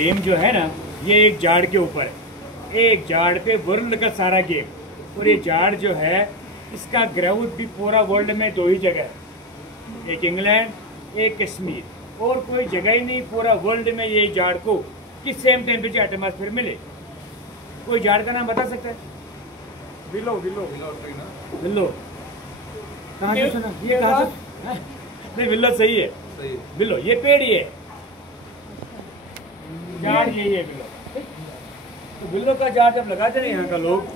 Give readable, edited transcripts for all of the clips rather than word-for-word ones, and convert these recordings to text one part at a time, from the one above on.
Game जो है ना, ये एक झाड़ के ऊपर है, एक झाड़ पे वर्ल्ड का सारा गेम। और ये झाड़ जो है, इसका ग्राउंड भी पूरा वर्ल्ड में दो ही जगह है, एक इंग्लैंड एक कश्मीर, और कोई जगह ही नहीं पूरा वर्ल्ड में ये झाड़ को किस सेम टेम्परेचर एटमॉस्फेयर मिले। कोई झाड़ का नाम बता सकता है? विलो विलो विलो कहाँ से सुना? ये कहाँ से? नहीं, विलो सही है, विलो ये पेड़ ही है, झाड़ यही है विलो। तो विलो का झाड़ जब लगाते हैं यहाँ का लोग,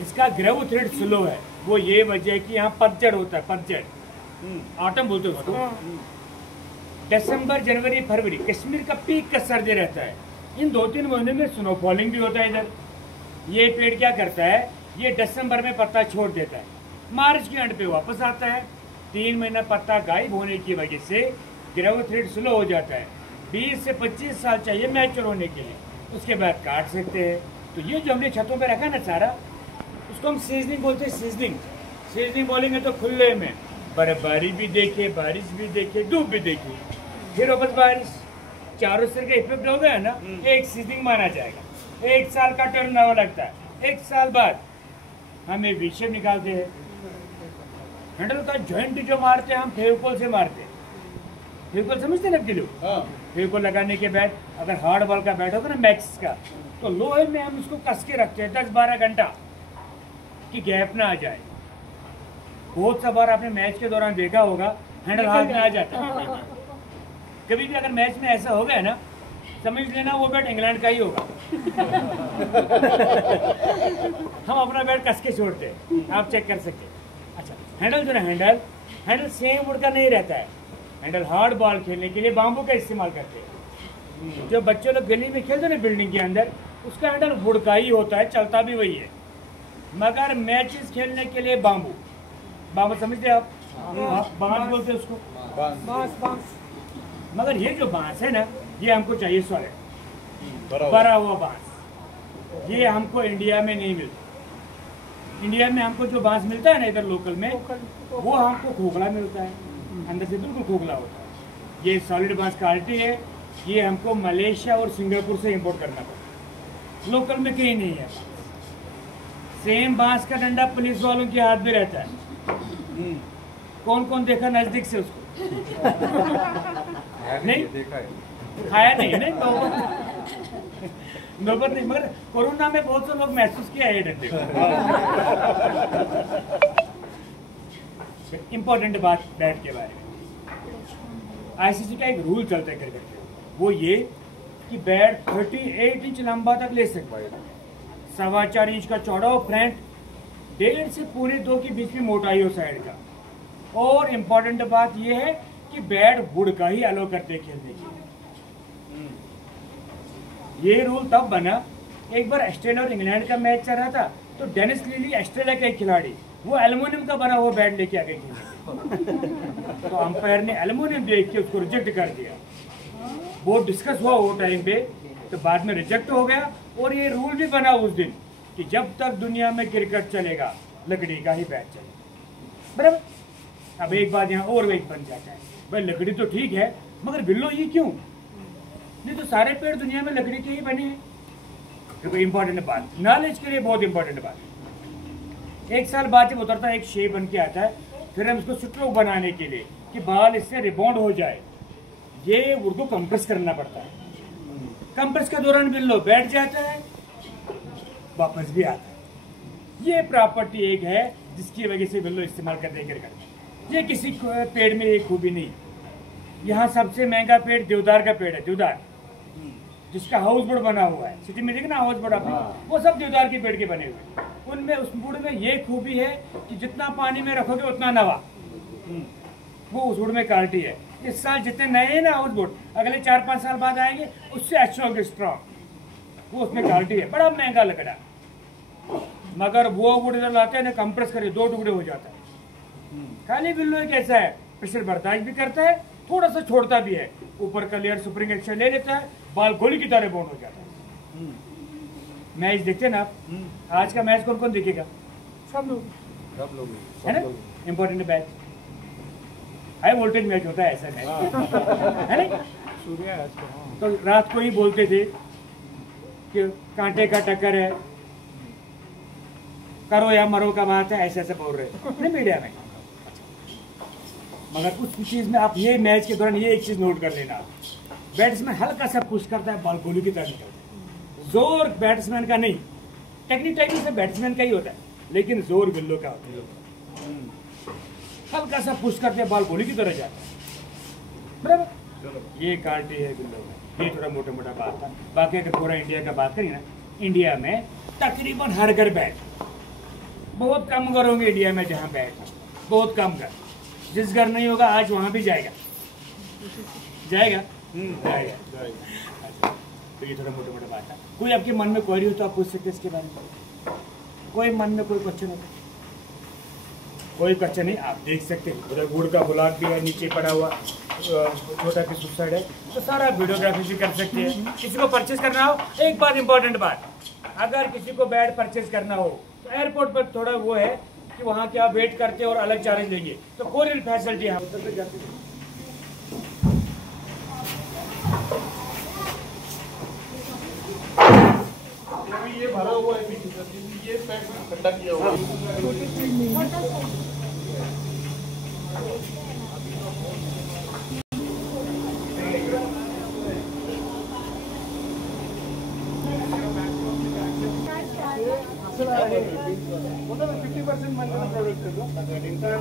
इसका ग्रोथ रेट स्लो है। वो ये वजह है कि यहाँ पतझड़ होता है, पतझड़ ऑटम बोलते हैं उसको। दिसंबर जनवरी फरवरी कश्मीर का पीक का सर्दी रहता है। इन 2-3 महीने में स्नोफॉलिंग भी होता है इधर। ये पेड़ क्या करता है, ये दिसंबर में पत्ता छोड़ देता है, मार्च के एंड पे वापस आता है। 3 महीना पत्ता गायब होने की वजह से ग्रोथ रेट स्लो हो जाता है। 20 से 25 साल चाहिए मैच्योर होने के लिए, उसके बाद काट सकते हैं। तो ये जो हमने छतों पे रखा ना सारा, उसको हम सीजनिंग बोलते हैं। सीजनिंग बोलेंगे तो खुले में बर्फबारी भी देखे, बारिश भी देखे, धूप भी देखे, फिर वापस बारिश, चारों सिर का इफेक्ट हो गया ना, एक सीजनिंग माना जाएगा। 1 साल का टर्न ओवर लगता है। 1 साल बाद हम एक विषय निकालते हैं। हैंडल का जॉइंट जो मारते हैं हम फेविकोल से मारते हैं। फेविकोल समझते हैं ना लोग? फेविकोल लगाने के बाद अगर हार्ड बॉल का बैट होगा ना मैक्स का, तो लोहे में हम उसको कस के रखते हैं 10-12 घंटा कि गैप ना आ जाए। बहुत सा बार आपने मैच के दौरान देखा होगा हैंडल हाथ में आ जाता है। कभी भी अगर मैच में ऐसा हो गया ना, समझ लेना वो बैट इंग्लैंड का ही होगा। हम अपना बैट कस के छोड़ते हैं, आप चेक कर सकते हैं। अच्छा, हैंडल जो है, हैंडल सेम वुड का नहीं रहता है। हैंडल हार्ड बॉल खेलने के लिए बाम्बू का इस्तेमाल करते हैं। जो बच्चे लोग गली में खेलते हैं ना बिल्डिंग के अंदर, उसका हैंडल वुड का ही होता है, चलता भी वही है। मगर मैचेस खेलने के लिए बाम्बू समझते आप? बांस बोलते हैं उसको, बांस। मगर ये जो बांस है ना, ये हमको चाहिए सॉलिड भरा हुआ बांस। ये हमको इंडिया में नहीं मिलता। इंडिया में हमको जो बांस मिलता है ना इधर लोकल में, वो हमको खोखला मिलता है, अंदर से बिल्कुल खोखला होता है। ये सॉलिड बांस क्वालिटी है, ये हमको मलेशिया और सिंगापुर से इंपोर्ट करना पड़ता है, लोकल में कहीं नहीं है। सेम बांस का डंडा पुलिस वालों के हाथ में रहता है। कौन कौन देखा नजदीक से उसको? नहीं देखा है, खाया नहीं नौबत नहीं। मगर कोरोना में बहुत से लोग महसूस किया है डंडे को। इम्पोर्टेंट बात बैट के बारे में, आईसीसी का एक रूल चलता है क्रिकेट में, वो ये कि बैट 38 इंच लंबा तक ले सकता है, 4.25 इंच का चौड़ा हो फ्रंट, 1.5 से पूरे 2 के बीच में मोटाई हो साइड का। और इम्पोर्टेंट बात यह है कि बैट वुड का ही अलो करते खेलने के लिए। ये रूल तब बना, एक बार ऑस्ट्रेलिया और इंग्लैंड का मैच चल रहा था, तो डेनिस लिली ऑस्ट्रेलिया का एक खिलाड़ी, वो एल्युमिनियम का बना हुआ बैट लेके आ गए खेलने। तो अंपायर ने एल्युमिनियम देख के उसको रिजेक्ट कर दिया। बहुत डिस्कस हुआ वो टाइम पे, तो बाद में रिजेक्ट हो गया। और ये रूल भी बना उस दिन कि जब तक दुनिया में क्रिकेट चलेगा, लकड़ी का ही बैट चलेगा, बराबर। अब एक बात यहाँ और एक बन जाता है, भाई लकड़ी तो ठीक है, मगर बिल्लो ये क्यों? नहीं तो सारे पेड़ दुनिया में लकड़ी के ही बने हैं। देखो इंपॉर्टेंट बात, नॉलेज के लिए बहुत इंपॉर्टेंट बात। 1 साल बाद जब उतरता है, एक शेप बन के आता है, फिर हम इसको स्ट्रोक बनाने के लिए कि बाल इससे रिबाउंड हो जाए, ये उनको कंप्रेस करना पड़ता है। कंप्रेस के दौरान बिल्लो बैठ जाता है, वापस भी आता है। ये प्रॉपर्टी एक है जिसकी वजह से बिल्लो इस्तेमाल करते हैं। ये किसी पेड़ में एक खूबी नहीं। यहाँ सबसे महंगा पेड़ देवदार का पेड़ है, देवदार, जिसका हाउस बोट बना हुआ है। सिटी में देखना हाउस बोट आपने, वो सब देवदार के पेड़ के बने हुए। उनमें उस वुड में ये खूबी है कि जितना पानी में रखोगे उतना नवा, वो उस वुड में क्वालिटी है। इस साल जितने नए हैं ना हाउस बोट, अगले 4-5 साल बाद आएंगे, उससे अच्छे होंगे, स्ट्रॉन्ग, वो उसमें क्वालिटी है। बड़ा महंगा लकड़ा, मगर वो वुड जब लाते हैं ना, कंप्रेस करके 2 टुकड़े हो जाता है। खाली बिल्लो एक ऐसा है, प्रेशर बर्दाश्त भी करता है, थोड़ा सा छोड़ता भी है, ऊपर का लेयर सुपरिंग एक्शन ले लेता है, बाल गोली की तरह बाउंड हो जाता है। मैच देखते हैं ना आप? आज का मैच कौन कौन देखेगा? सब लोग है ना। Important match, high voltage match होता है ऐसा मैच, है ना। सूर्या है इसको, हाँ। तो रात को ही बोलते थे कि कांटे का टक्कर है, करो या मरो का बात है, ऐसे ऐसे बोल रहे नहीं मीडिया में। मगर उस चीज में आप ये मैच के दौरान ये एक चीज नोट कर लेना, बैट्समैन हल्का सा पुश करता है, बॉल गोली की तरफ निकलता है। जोर बैट्समैन का नहीं, टेक्निक से बैट्समैन का ही होता है, लेकिन जोर बिल्लो का होता है। हल्का सा पुश करते हैं, बॉल गोली की तरह जाता है, बराबर। ये क्वालिटी है बिल्लो में, ये थोड़ा मोटा मोटा बात था। बाकी अगर पूरा इंडिया का बात करें ना, इंडिया में तकरीबन हर घर बैट, बहुत कम घर होंगे इंडिया में जहाँ बैट, बहुत कम घर। जिस घर नहीं होगा आज वहाँ भी जाएगा, जाएगा जाएगा। अच्छा, तो ये थोड़ा मोटा मोटा बात है। कोई आपके मन में क्वेरी हो तो आप पूछ सकते हैं इसके बारे में। कोई मन में कोई क्वेश्चन होता है? कोई क्वेश्चन नहीं, आप देख सकते हैं। उधर गुड़ का ब्लॉक भी है, नीचे पड़ा हुआ छोटा सी सुसाइड है, तो सारा वीडियोग्राफी भी कर सकते हैं। किसी को परचेज करना हो, एक बात इंपॉर्टेंट बात, अगर किसी को बैट परचेज करना हो तो एयरपोर्ट पर थोड़ा वो है कि वहाँ क्या वेट करते हैं और अलग चार्ज लेंगे, तो कोरियर फैसिलिटी है उधर पे जाते हैं। ये भरा हुआ है पीछे से, ये पैक ठंडा किया हुआ है। मतलब 50% मंदिर प्रोडक्ट है।